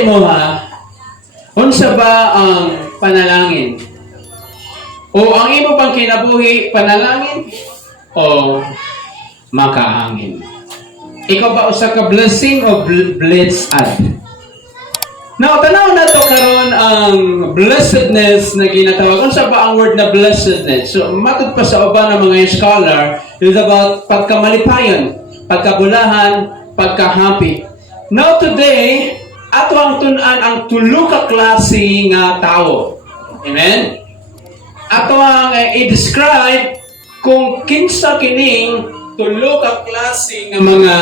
imo ha, unsa ba ang panalangin? O ang imo bang kinabuhi panalangin o makaangin? Ikaw ba usa ka blessing o blessed? Now, tanaw na to karon ang blessedness na ginatawag. Unsa ba ang word na blessedness? So, matod pa sa uban ng mga scholar, is about pagkamalipayon, pagkabulahan, pagka-happy. Now, today, ato ang tun-an ang tulo ka klase nga tao. Amen? Ato ang i-describe kung kinsa kining tulo ka klase nga mga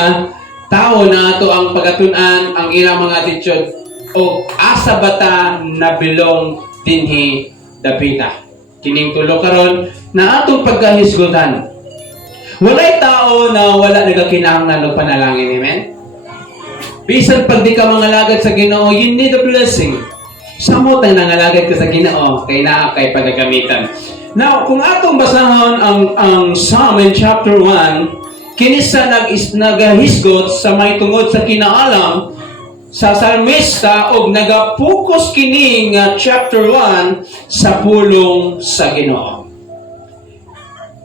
tao na ato ang pagatun-an ang ilang mga attitude o asa bata na bilong dinhi dapita. Kining tulo karon na atong pagkahisgutan. Walay tao na wala nagakinahanglan og panalangin, amen? Bisan pag di ka mangalagad sa Ginoo, you need a blessing. Samot ang nangalagad ka sa Ginoo kay naa kay pagagamitan. Now, kung atong basahon ang Psalm in chapter 1, kini sa nagahisgot sa may tungod sa kinaalam sa salmista og nagapokus kini nga chapter 1 sa pulong sa Ginoo.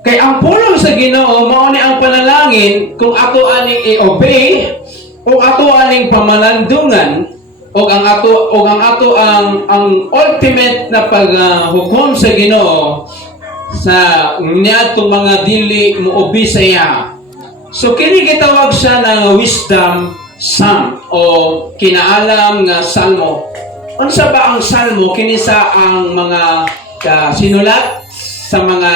Kay ang pulong sa Ginoo mao ni ang panalangin kung ato aning i-obey o ato aning pamalandungan o ang ultimate na paghukom sa Ginoo sa niadtong mga dili mo obi sa iya. So kini gitawag siya ng wisdom psalm o kinaalam nga salmo. Unsa ba ang salmo? Kini sa ang mga sinulat sa mga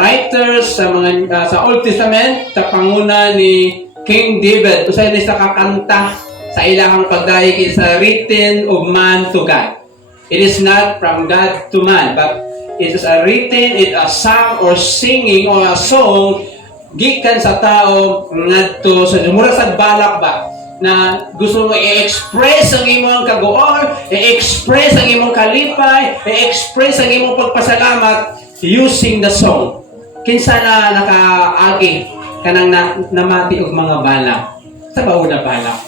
writers sa mga sa Old Testament sa panguna ni King David. Usa ni sa kakanta sa ilahang pagdayeg is written of man to God. It is not from God to man, but it is written, it a song or singing or a song gikan sa tao ngadto sa mura sa balak ba na gusto mo i-express ang imong kaguol, i-express ang imong kalipay, i-express ang imong pagpasalamat using the song. Kinsa na nakaagi kanang namati og mga balak sa bauna balak.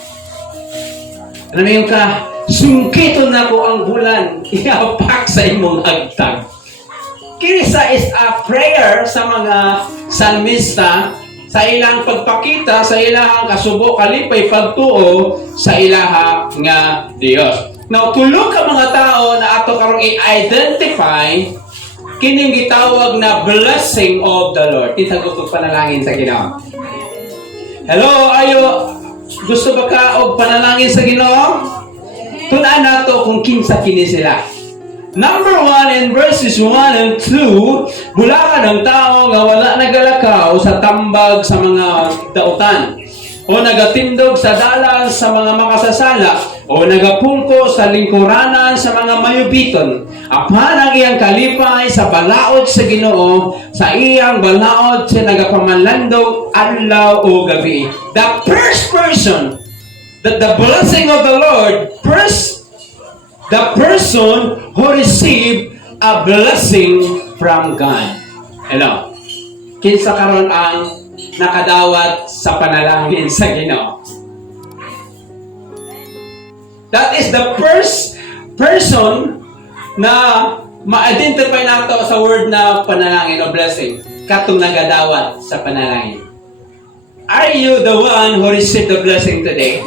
Alam mo yung sungkiton na ko ang bulan, iapak sa imong agtag. Kinsa is a prayer sa mga salmista sa ilang pagpakita, sa ilang kasubo, kalipay, pagtuo sa ilaha nga Dios. Now, tulo ka mga tao na ato karong i-identify kining gitawag na blessing of the Lord. Titagot og panalangin sa Ginoo. Hello, gusto ba ka og panalangin sa Ginoo? Tun-an nato kung kinsa kini sila. Number 1 in verses 1 and 2, bulakan ang tao nga wala nagalakaw sa tambag sa mga dautan, o nagatindog sa dalan sa mga makasasala, o nagapungko sa lingkuranan sa mga mayubiton. Apan ang iyang kalipay sa balaod sa Ginoo, sa iyang balaod sa nagapamanlandog adlaw o gabi. The first person that the blessing of the Lord, the person who received a blessing from God. Hello. Kinsa karon ang nakadawat sa panalangin sa Ginoo? That is the first person na ma-identify nato sa word na panalangin o blessing. Katong nagadawat sa panalangin. Are you the one who received the blessing today?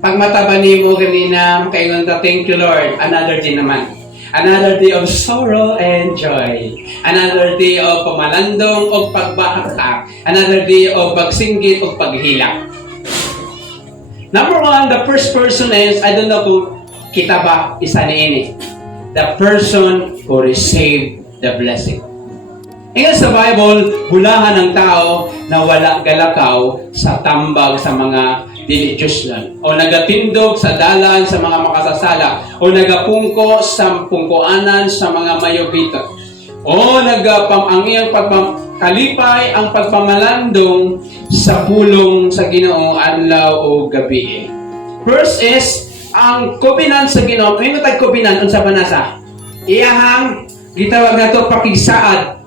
Pag matabani mo ganina, kayo nga, thank you Lord, another day naman. Another day of sorrow and joy. Another day of pamalandong o pagbahaka. Another day of pagsinggit o paghilak. Number 1, the first person is, I don't know kung kita ba isa ni ini. The person who received the blessing. Ingat sa Bible, bulahan ng tao na wala galakaw sa tambag sa mga dili Diyos lang. O nagatindog sa dalan sa mga makasasala. O nagapungko sa pungkuanan sa mga mayobitan. O ang iyang kalipay ang pagpamalandong sa pulong sa Ginoo adlaw o gabi. First is ang covenant sa Ginoo. Kung tag covenant unsa ba nasa? Iyahang gitawag nato pakisaad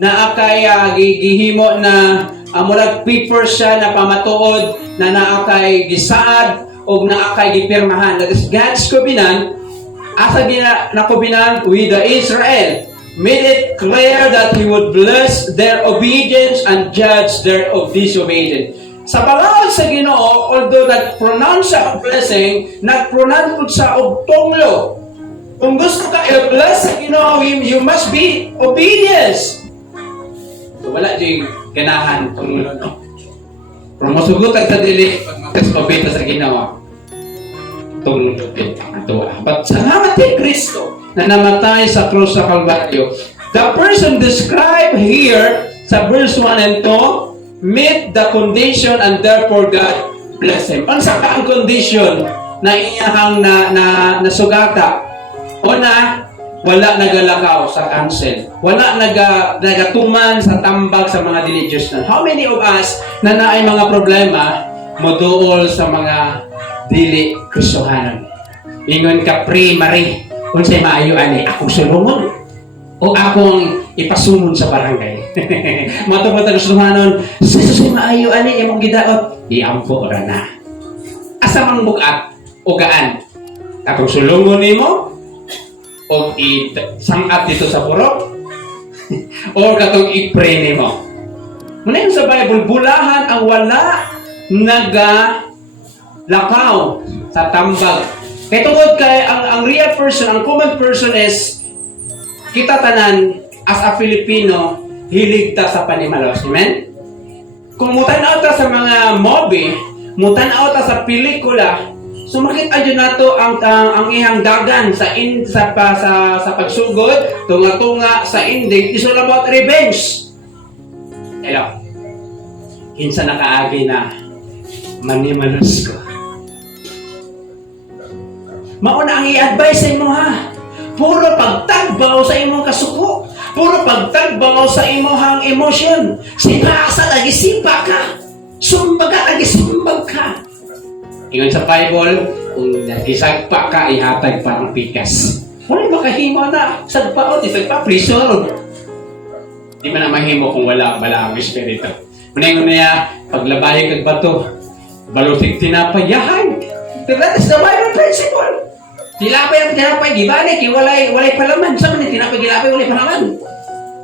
na akay gihimo na murag paper siya na pamatuod na naakay gisaad og naa kay gipirmahan. That is God's covenant asa nakubinan with the Israel, made it clear that He would bless their obedience and judge their disobedience. Sa balaod sa Ginoo, although nag-pronounce siya ang blessing, nag-pronounce po siya og tunglo. Kung gusto ka i-bless sa Ginoo, you must be obedience. So, wala diyang ganahan tunglo, no? Pero masugutan sa dili, pag-obey sa Ginoo. Tunglo din ang atuwa. But salamat kay Kristo na namatay sa krus sa Kalbaryo. The person described here sa verse 1 and 2 meet the condition and therefore God bless him. Ang saka ang condition na iyahang nasugata. Una, wala nagalakaw sa cancel. Wala nagatuman sa tambag sa mga religious na. How many of us na naay mga problema moduol sa mga dili Kristohanon? Ingon ka, pray, Marie. Kung sa'y maayo, ani, akong sulungon. O akong ipasumon sa barangay. Matapos ang Kristohanon, sa'y maayo, ani, imong gidaot. Iampo ora na. Asa mang bugat o gaan. Akong sulungon nimo o isangat dito sa purok o katong i-pray nimo. Muna sa Bible, bulahan ang wala lakaw sa tambag. Kaya tungod kay ang real person, ang common person is kita tanan as a Filipino, hilig ta sa panimalos. Amen? Kung mutanaw ta sa mga movie, mutanaw ta sa pelikula, so makita dyan nato ang ihang dagan sa pagsugod, tunga-tunga sa ending, is all about revenge. Hello. Kinsa nakaagi na manimalos ko. Mauna ang i-advise sa imo, ha. Puro pagtagbaw sa imong kasuko. Puro pagtagbaw sa imong emosyon. Sinasa lagi simpa ka. Sumbaga lagi sumbag ka. Ingon sa Bible, kung nagisagpa ka, ihatag parang pikas. Wala makahimo na. Sagpa o, isagpa, prison. Di man na mahimo kung wala ang espiritu. Manengon niya, paglabay kag bato, balutig tinapay, yahan. That is the Bible principle. Tilapay ang tinapay, di ba? Walay palaman. Saan man tinapay, tilapay, walay palaman.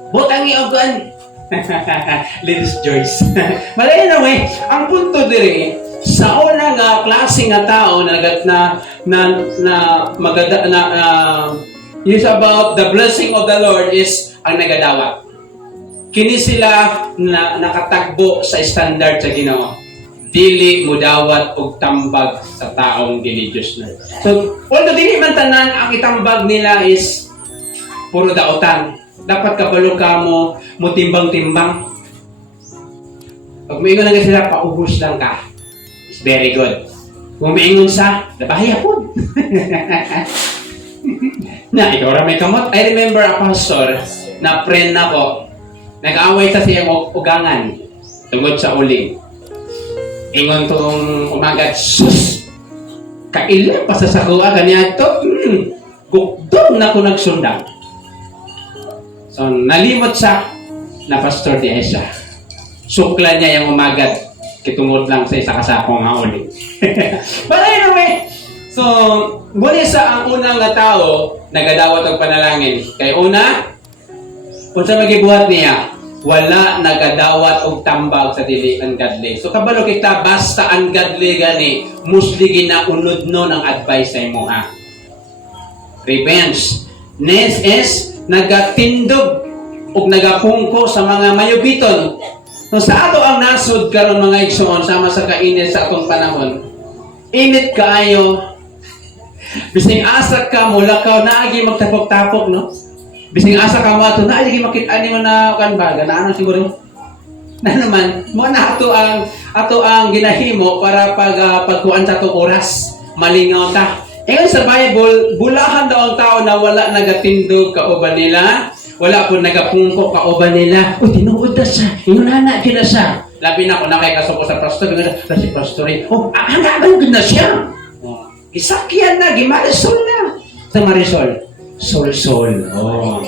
Butang i-ogan. Ladies Joyce. But anyway, ang punto diri, sa unang klase nga tao is about the blessing of the Lord is ang nagadawat. Kini sila na nakatagbo sa standard sa Ginoo. Dili mo dawat og tambag sa taong religious na. So, although dili man tanan ang itambag nila is puro daotan. Dapat kabalo ka mo timbang-timbang. Pag maingon lang sila, paubos lang ka. It's very good. Kung maingon sa, nabahay po. Na, ikaw ra may kamot. I remember a pastor na friend na ko. Nag-away sa siyang ugangan tungod sa uling. Ingon tong umagat, sus! Kailan pa sa sakua kanya ito? Gugdog na ko nagsundang. So, nalimot sa na pastor di Aisha. Sukla niya yung umagat. Kitungod lang sa isa kasakong nga uling. But anyway, so, muli sa ang unang tao, nagadawat ang panalangin. Kaya una, kung sa magibuhat niya, wala nagadawat og tambag sa dili ungodly. So kabalo kita basta ungodly gani, musli ginaunod no ng advice sa imo, ha. Revenge. Next is nagatindog og nagapungko sa mga mayubiton. So sa ato ang nasod karon mga igsoon sama sa kainit sa atong panahon. Init kaayo. Bising asa ka mula ka naagi magtapok-tapok, no? Bising asa ka mo ato, naagi makita ni mo na kan ba, ganaan siguro. Na naman, mo na ato ang ginahimo para pagkuan sa atong oras, malingaw ta. Ngayon sa Bible, bulahan daw ang tao na wala nagatindog kauban nila, wala po nagapungko kauban nila. O, tinuod na siya, inunana kina siya. Labi na ko na kay kasuko sa pastor, si pastor eh, oh, hanggang na siya. Isakyan na, gimarisol na. Sa Marisol. Sol. Oh.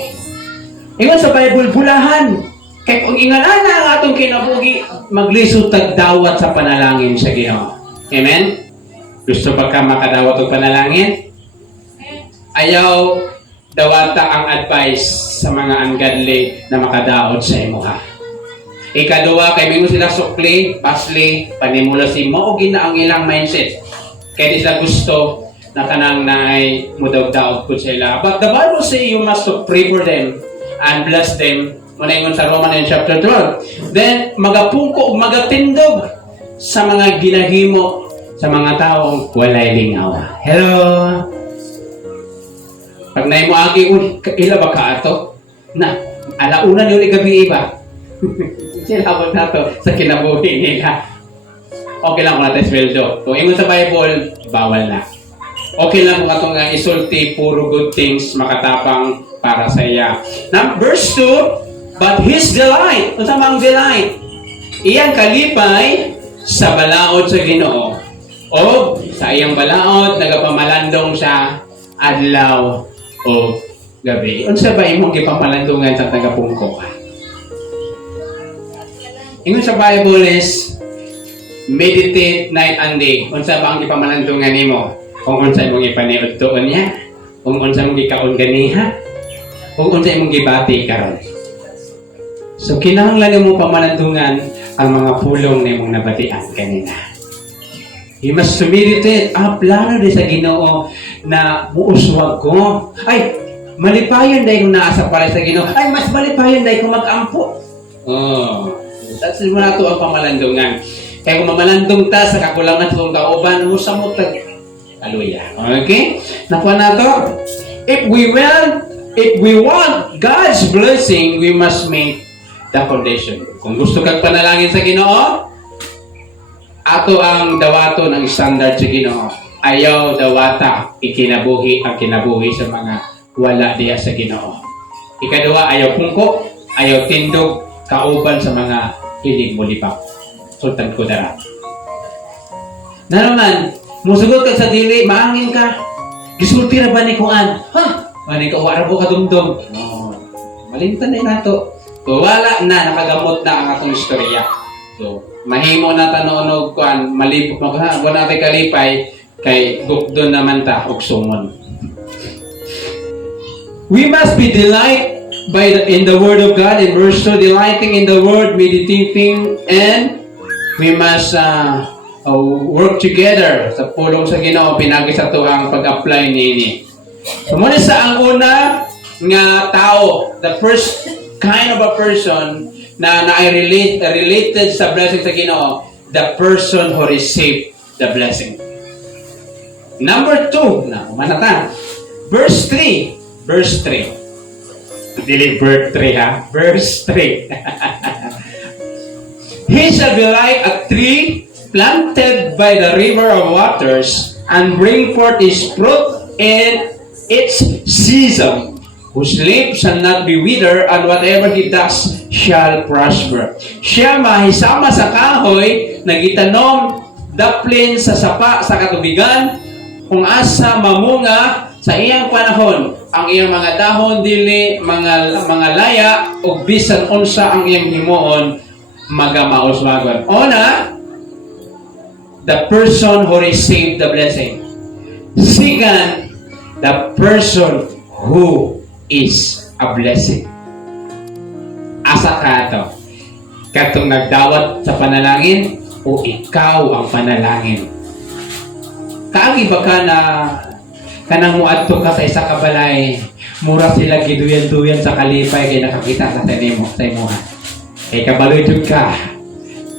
Ingon sa Bible, bulahan. Kaya kung ingalana ang atong kinabuhi, maglisod tagdawat sa panalangin sa Ginoo. Amen? Gusto ba ka makadawat og panalangin? Ayaw dawata ang advice sa mga ungodly na makadaot sa imuha. Ikaduha, kay mingo sila sukli, pasli, panimula si mo o gina ang ilang mindset. Kaya di sila gusto na kanang naay mudaw-daot po sila. But the Bible say you must to pray for them and bless them. Muna ingon sa Romans chapter 12. Then, magapungko o magatindog sa mga ginahimo sa mga taong walay lingawa. Hello? Pag naay mo agi, ila ba ka ato? Na, alauna niyo gabi iba. Silabot na to sa kinabuhi nila. Okay lang kung natin sweldo. Kung ingon sa Bible, bawal na. Okay lang kung atong isulti, puro good things, makatapang para sa iya. Now, verse 2, but his delight, ano ang delight? Iyang kalipay sa balaod sa Ginoo. O sa iyang balaod, nagapamalandong sa adlaw o gabi. Unsa ba imong gipamalandungan sa tagapungko ka? Ingon sa Bible is meditate night and day. Unsa ba ang gipamalandungan nimo? Kung unsa imong ipaniud tuon niya, kung unsa imong gikaon ganiha, kung unsa imong gibati karon. So kinahanglan nimo pamalandungan ang mga pulong nimong nabatian kanina. You must meditate. Plano di sa Ginoo na muuswag ko. Ay, malipayon dahil kung naasa pala sa Ginoo. Ay, mas malipayon dahil kung mag-ampo. That's mo na ito ang pamalandungan. Kaya kung mamalandong ta sa kakulangan sa itong kauban, musa mo tag Hallelujah. Okay? Nakuha na ito. If we want God's blessing, we must make the foundation. Kung gusto kang panalangin sa Ginoo, ato ang dawato ng standard sa Ginoo. Ayaw dawata ang kinabuhi sa mga wala diya sa Ginoo. Ikaduha, ayaw pungko, ayaw tindog, kauban sa mga hilig mo lipak. Sultan Kudarat. Na naman, musugod ka sa dili, maangin ka. Gisulti ra ba ni Kuan? Mani ka wala po kadumdum. Malintan na nato. So, wala na, nakagamot na ang atong istorya. So, mahimo na tanonog Kuan, malipot mo ha. Kung natin kalipay, kay gukdon naman ta, og sumon. We must be in the Word of God, in verse 2, delighting in the Word, meditating, and we must work together sa pulong sa Ginoo. Pinagi sa to ang pag-apply nini. So, muna sa ang una nga tao, the first kind of a person na related sa blessing sa Ginoo, the person who received the blessing. Number 2, na umanata. Verse 3. Dili verse 3 ha. Verse 3. He shall be like a tree planted by the river of waters and bring forth his fruit in its season, whose leaf shall not be withered, and whatever he does shall prosper. Siya mahisama sa kahoy, nagitanom daplin sa sapa sa katubigan, kung asa mamunga sa iyang panahon. Ang iyang mga dahon dili mga laya o bisan unsa ang iyang himuon magamauswagon. Una, the person who received the blessing. Second, the person who is a blessing. Asa ka to? Katong nagdawat sa panalangin o ikaw ang panalangin? Kaagi ba ka na kanang muadto ka sa isa ka balay, mura sila giduyan-duyan sa kalipay kay nakakita sa tenimo sa imuha. Kay kabaloy jud ka.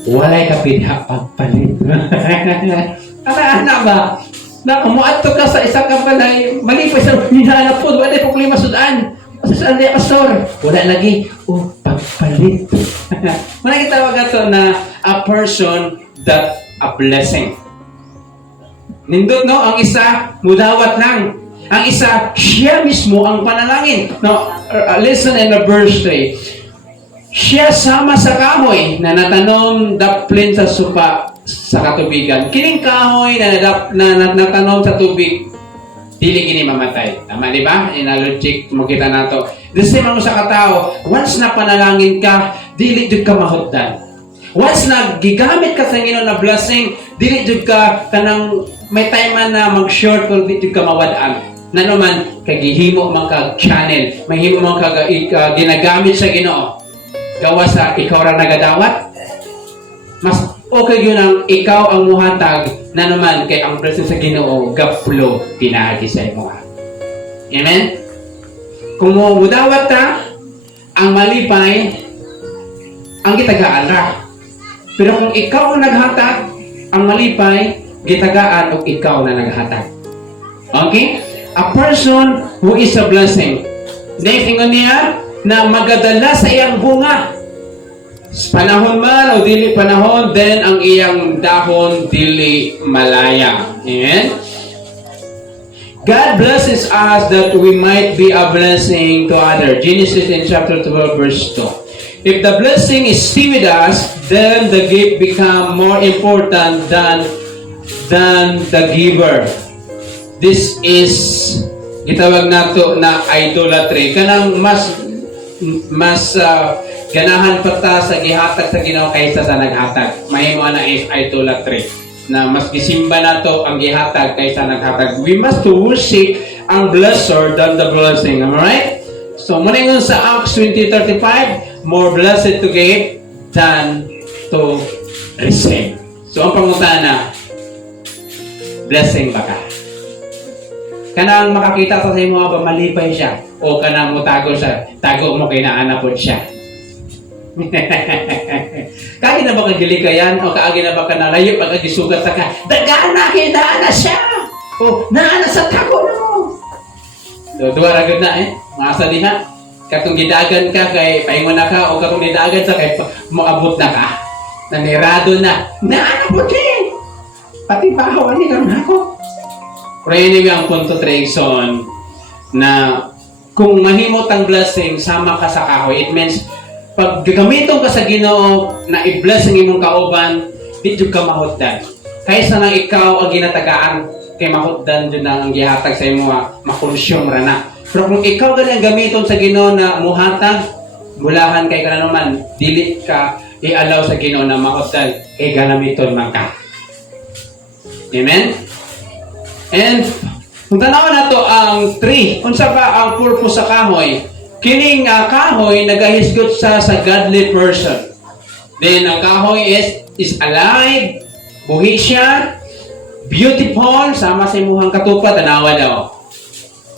Walay ka pinha pagpalit. Ana ba? Na muadto ka sa isa ka balay, malipay sa hinahanap po, wala problema sudan. Sa saan niya pastor? Wala lagi. Pagpalit. Wala kitawag ato na a person that a blessing. Nindot no, ang isa mudawat lang. Ang isa siya mismo ang panalangin. No, listen in the verse 3. Siya sama sa kahoy na natanom daplin sa supa sa katubigan. Kining kahoy na natanom sa tubig, dili kini mamatay. Tama di ba? Logic mo kita nato. The same ang sa katao, once na panalangin ka, dili jud ka mahutdan. Once na gigamit ka sa Ginoo na blessing, dili jud ka kanang may time man na mag-short kung dito ka mawadaan. Na naman, kagihimo man kag-channel, mahimo man ginagamit sa Ginoo. Gawa sa ikaw ra nagadawat. Mas okay yun ang ikaw ang muhatag na naman kay ang blessing sa Ginoo gaplo pinaagi sa imo. Amen? Kung mudawat ta, ang malipay, ang gitagaan ra. Pero kung ikaw ang naghatag, ang malipay, gitagaan o ikaw na naghatag. Okay? A person who is a blessing. Next thing niya, na magadala sa iyang bunga. Panahon man o dili panahon, then ang iyang dahon dili malaya. Amen? God blesses us that we might be a blessing to others. Genesis in chapter 12 verse 2. If the blessing is still with us, then the gift become more important than the giver. This is gitawag nato na idolatry. Kanang mas ganahan pa ta sa gihatag sa Ginoo kaysa sa naghatag. Mahimo na is idolatry. Na mas gisimba nato ang gihatag kaysa naghatag. We must to worship ang blesser than the blessing. Am I right? So, muningon sa Acts 20:35, more blessed to give than to receive. So, ang pangutana, blessing ba ka? Kanang makakita sa imo ba malipay siya o kanang mutago siya, tago mo kay naanapod siya. Kaya na ba kang gilikayan o kaagi na ba ka nalayo pag agisugat sa ka, dagana na siya o naana sa tago no. So, duwa ragod na maasa diha. Katong gidagan ka kay paingon na ka o katong gidagan sa kay moabot na ka. Nanirado na. Naanapod siya. Pati bahaw ni karon ako. Pero yun ang punto Trayson na kung mahimot ang blessing, sama ka sa kahoy. It means, pag gagamiton ka sa Ginoo na i-bless ang imong kauban, dito ka mahutdan. Kaysa na ikaw ang ginatagaan, kay mahutdan dyan ang gihatag sa imo, makonsume ra na. Pero kung ikaw ganang gamiton sa Ginoo na muhatag, bulahan kay ka na naman, dili ka i-allow sa Ginoo na mahutdan, kay ganamiton man ka. Amen? And kung tanaw na to ang tree, unsa ba ang purpose sa kahoy? Kining kahoy nagahisgot sa godly person. Then ang kahoy is alive, buhi siya, beautiful, sama sa imuhang katupa, tanawa daw.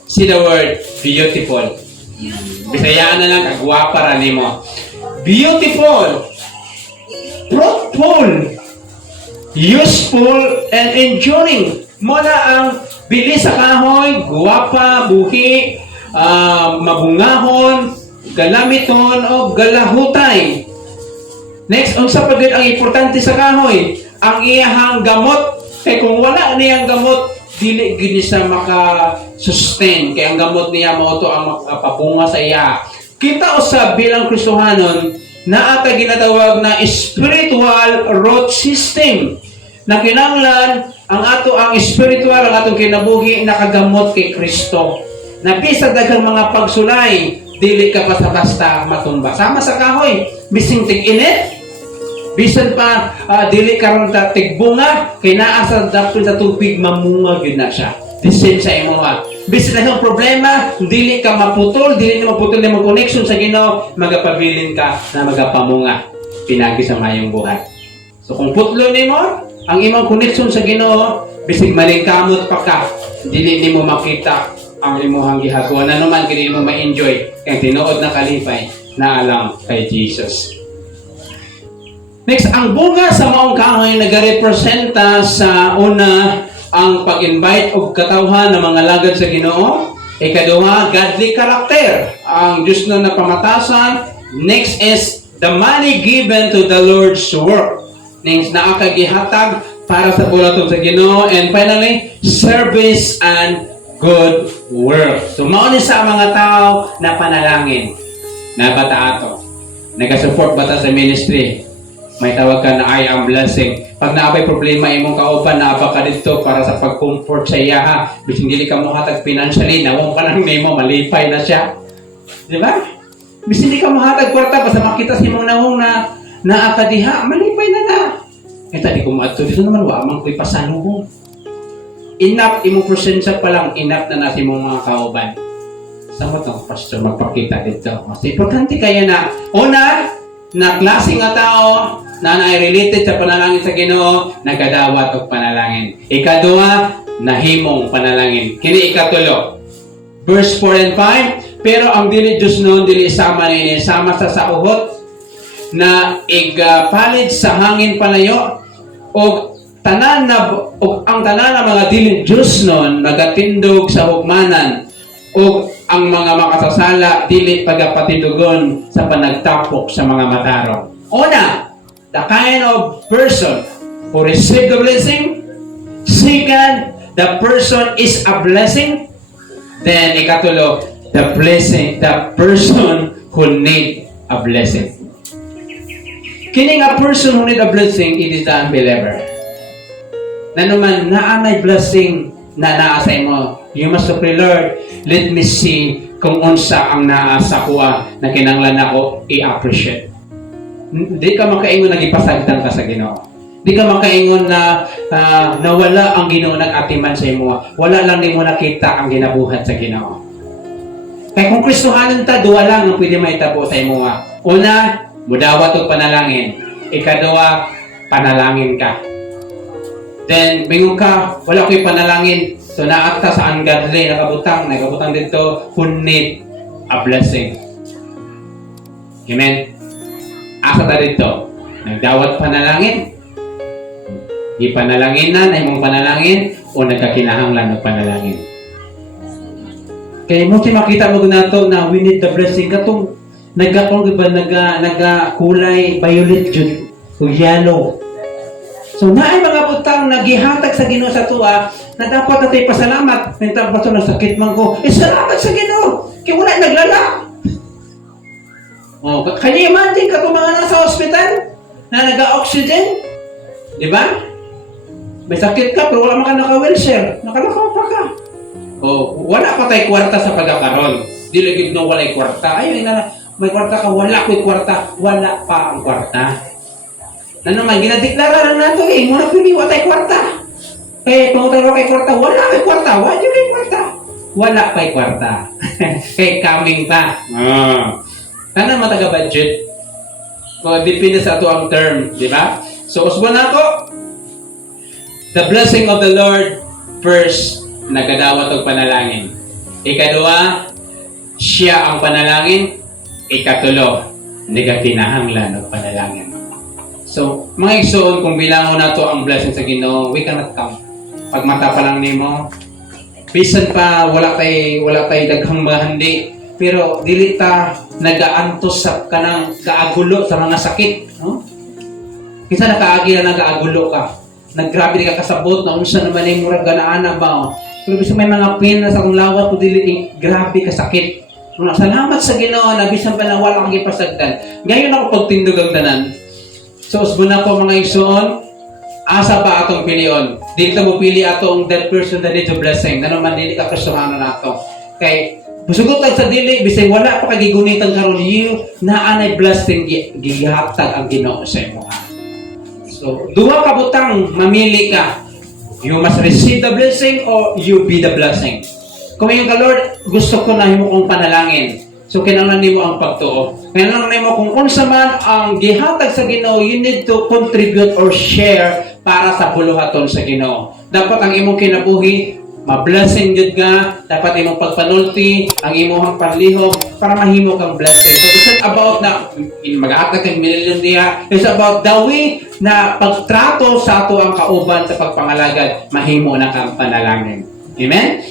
See the word, beautiful. Bisayaan na lang, kagwapa ra nimo. Beautiful, fruitful, useful, and enduring. Muna ang bilis sa kahoy, guwapa, buhi, mabungahon, galamiton, o galahutay. Next, unsa pa gid ang importante sa kahoy? Ang iyahang gamot. Kay kung wala niyang gamot, dili gid siya maka-sustain. Kay ang gamot niya mao to ang mapabunga sa iya. Kita usab bilang Kristohanon, naa ta ginatawag na spiritual root system. Na kinahanglan ang spiritual, ang atong kinabuhi nakagamot kay Kristo. Na bisag daghang mga pagsulay, dili ka basta-basta matumba. Sama sa kahoy, bising tig-init, bisan pa dili karon ta tigbunga, kay naa sa dapol sa tubig mamunga gyud na siya. The same sa imo ha. Bisan daghang problema, dili ka maputol, dili na maputol na connection sa Ginoo, magapabilin ka na magapamunga pinagi sa mayong buhay. So kung putlo nimo ang imong connection sa Ginoo, bisig malingkamot pa ka, dili nimo makita ang imong gihagawa na naman kini mo ma-enjoy kay tinuod na kalipay na alam kay Jesus. Next, ang bunga sa maong kahoy nagarepresenta sa una ang pag-invite og katawhan ng mga lagad sa Ginoo. Ikaduha, godly character, ang Diyos na napamatasan. Next is the money given to the Lord's work. Next, naakagihatag para sa bulaton sa Ginoo. And finally, service and good work. So, mauni sa mga tao na panalangin na bata ato. Nagasupport bata sa ministry. May tawag ka na I am blessing. Pag naabay problema imong kauban, naaba ka dito para sa pag-comfort sa iya ha. Bising dili ka mo hatag financially, nawong ka lang nimo, malipay na siya. Di ba? Bising dili ka mo hatag kwarta, basta makita si mong nawong na naakadiha, malipay na na. Eh, tadi ko maadto dito naman, wa man ko'y pasanuhong. enough, imong presensya pa lang, enough na nasa imong mga kauban. Sa mo to, pastor, magpakita dito. Mas importante kaya na, una, na klase nga tao, na related sa panalangin sa Ginoo, nagadawat og panalangin. Ikaduha, nahimong panalangin. Kini ikatulo. Verse 4 and 5, pero ang dili Diyos noon, dili sama nini, sama sa sauhot, na igpalit sa hangin palayo, o tanan na, o ang tanan na mga dili Diyos noon, nagatindog sa hugmanan, o ang mga makasasala, dili pagapatindugon sa panagtapok sa mga matarong. Una, the kind of person who receive the blessing. Second, the person is a blessing. Then, ikatulo, the person who need a blessing. Kining a person who need a blessing, it is the unbeliever. Na naman, naanay blessing na naasa mo. You must pray, Lord, let me see kung unsa ang naasa ko na kinanglan ako i-appreciate. Di ka makaingon na ipasagdan ka sa Ginoo. Di ka makaingon na nawala ang Ginoo nag-atiman sa imo. Wala lang di mo nakita ang ginabuhat sa Ginoo. Kaya kung Kristohanan ta, duwa lang ang pwede maitabo sa imo. Una, mudawat og panalangin. Ikaduha, panalangin ka. Then, bingon ka, wala ko'y panalangin. So, naakta sa ungodly, nakabutang dito, who need a blessing. Amen? Asa ta dito? Nagdawat panalangin? Di panalangin na imong panalangin o nagkakinahanglan ng panalangin. Kaya mo makita mo nato na we need the blessing katong nagakulay violet jud o yellow. So naay mga butang nagihatag sa Ginoo sa tuwa na dapat natay pasalamat. Mental pa na sakit man ko. Salamat sa Ginoo. Kaya wala naglala. Oh, kanya man din ka mga nasa ospital na naga-oxygen. Di ba? May sakit ka pero wala man ka naka-wheelchair. Nakalakaw pa ka. Oh, wala pa tay kwarta sa pagkakaroon. Di lagi no walay kwarta. Ay, may kwarta ka, wala ko'y kwarta. Wala pa ang kwarta. Na naman, ginadeklara lang nato muna piniwa tay kwarta. Kaya pangutang kay kwarta, wala kay kwarta. Wala kay kwarta. Wala kay kwarta. Kay coming pa. Kana mataga-budget. Kung depende sa ito ang term, di ba? So, usbo na ako. The blessing of the Lord, first, nagadawat og panalangin. Ikaduha, siya ang panalangin. Ikatulo, nagakinahanglan og panalangin. So, mga igsoon, kung bilangon na to ang blessing sa Ginoo, we cannot count. Pag mata pa lang nimo, bisan pa wala tay daghang mahandi, pero dili ta nagaantos sa kanang kaagulo sa mga sakit, no? Kisa nakaagi na nagaagulo ka. Naggrabe ka kasabot na unsa naman ay murag ganaana ba? Pero bisan may mga pain na sa kung lawat ko dili grabe ka sakit. Salamat sa Ginoo na bisan pa na wala kang gipasagdan. Ngayon ako pagtindog ang tanan. So, usbo na po mga igsoon, asa pa atong pilion. Dito mo pili atong that person that needs a blessing. Na naman dili ka kasuhanan nato. Kay musugot lang sa dili, bisay wala pa kagigunitan karon you na anay blessing gihatag ang Ginoo sa imo. So, duha ka butang, mamili ka. You must receive the blessing or you be the blessing. Kung yung ka, Lord, gusto ko na himo kong panalangin. So, kinahanglan nimo ang pagtuo. Kinahanglan nimo kung unsa man ang gihatag sa Ginoo, you need to contribute or share para sa buluhaton sa Ginoo. Dapat ang imong kinabuhi, ma-blessing jud ka, dapat imong pagpanulti, ang imong panlihok para mahimo kang blessing. So, it's not about na mag-aatag kang milyon diha. It's about the way na pagtrato sa ato ang kauban sa pagpangalagad, mahimo na kang panalangin. Amen?